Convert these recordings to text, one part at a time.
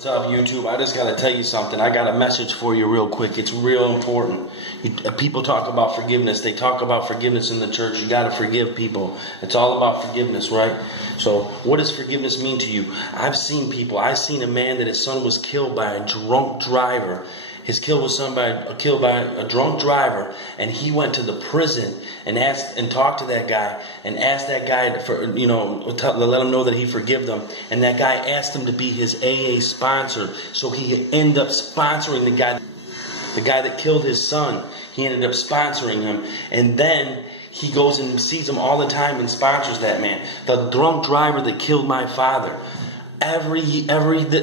What's up, YouTube? I just got to tell you something. I got a message for you real quick. It's real important. People talk about forgiveness. They talk about forgiveness in the church. You got to forgive people. It's all about forgiveness, right? So what does forgiveness mean to you? I've seen people. I've seen a man that his son was killed by a drunk driver. His killed by a drunk driver, and he went to the prison and asked and talked to that guy and asked that guy for to let him know that he forgive them. And that guy asked him to be his AA sponsor, so he ended up sponsoring the guy that killed his son. He ended up sponsoring him, and then he goes and sees him all the time and sponsors that man. The drunk driver that killed my father. Every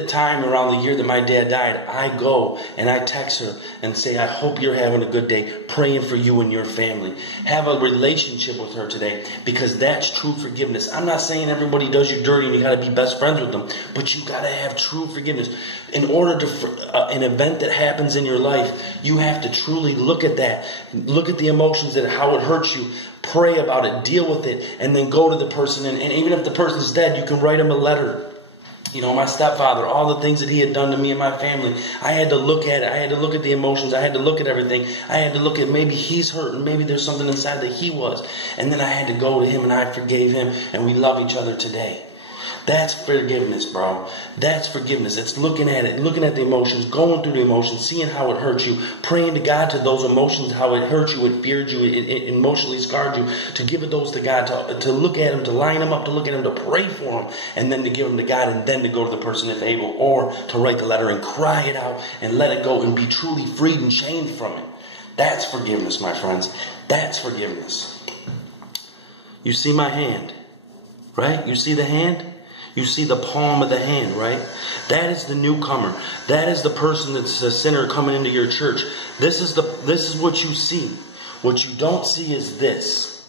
time around the year that my dad died, I go and I text her and say, I hope you're having a good day, praying for you and your family. Have a relationship with her today, because that's true forgiveness. I'm not saying everybody does you dirty and you got to be best friends with them, but you got to have true forgiveness. In order to, an event that happens in your life, you have to truly look at that. Look at the emotions and how it hurts you. Pray about it, deal with it, and then go to the person. And even if the person's dead, you can write them a letter. You know, my stepfather, all the things that he had done to me and my family, I had to look at it. I had to look at the emotions. I had to look at everything. I had to look at maybe he's hurt and maybe there's something inside that he was. And then I had to go to him and I forgave him, and we love each other today. That's forgiveness, bro. That's forgiveness. It's looking at it, looking at the emotions, going through the emotions, seeing how it hurts you, praying to God to those emotions, how it hurt you, it feared you, it emotionally scarred you, to give it those to God, to look at him, to line him up, to look at him, to pray for him, and then to give them to God, and then to go to the person if able, or to write the letter and cry it out and let it go and be truly freed and changed from it. That's forgiveness, my friends. That's forgiveness. You see my hand, right? You see the hand? You see the palm of the hand, right? That is the newcomer. That is the person that's a sinner coming into your church. This is what you see. What you don't see is this.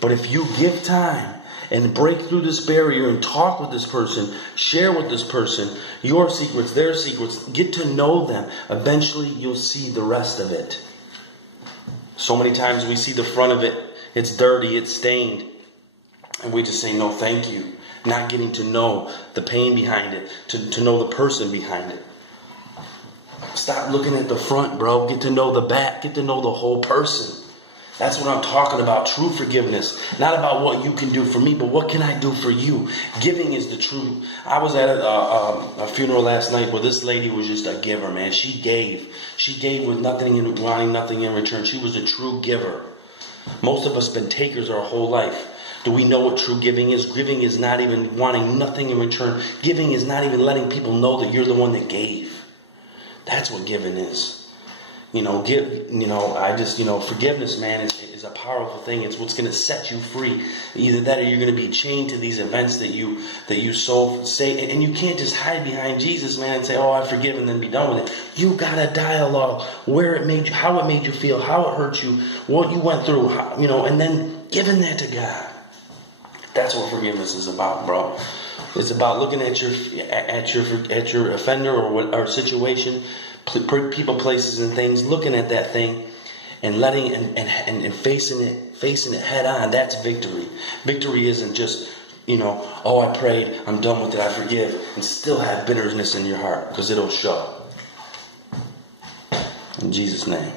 But if you give time and break through this barrier and talk with this person, share with this person your secrets, their secrets, get to know them, eventually you'll see the rest of it. So many times we see the front of it. It's dirty, it's stained, and we just say no thank you. Not getting to know the pain behind it, to know the person behind it. Stop looking at the front, bro. Get to know the back. Get to know the whole person. That's what I'm talking about. True forgiveness. Not about what you can do for me, but what can I do for you? Giving is the true. I was at a funeral last night where this lady was just a giver, man. She gave. She gave with nothing and wanting nothing in return. She was a true giver. Most of us have been takers our whole life. Do we know what true giving is? Giving is not even wanting nothing in return. Giving is not even letting people know that you're the one that gave. That's what giving is. Forgiveness, man, is a powerful thing. It's what's going to set you free. Either that or you're going to be chained to these events that you so say. And you can't just hide behind Jesus, man, and say, oh, I forgive, and then be done with it. You got a dialogue where it made you, how it made you feel, how it hurt you, what you went through, and then giving that to God. That's what forgiveness is about, bro. It's about looking at your offender or situation, people, places, and things, looking at that thing and letting and facing it head on. That's victory. Victory isn't just, oh, I prayed, I'm done with it, I forgive, and still have bitterness in your heart, because it'll show. In Jesus' name.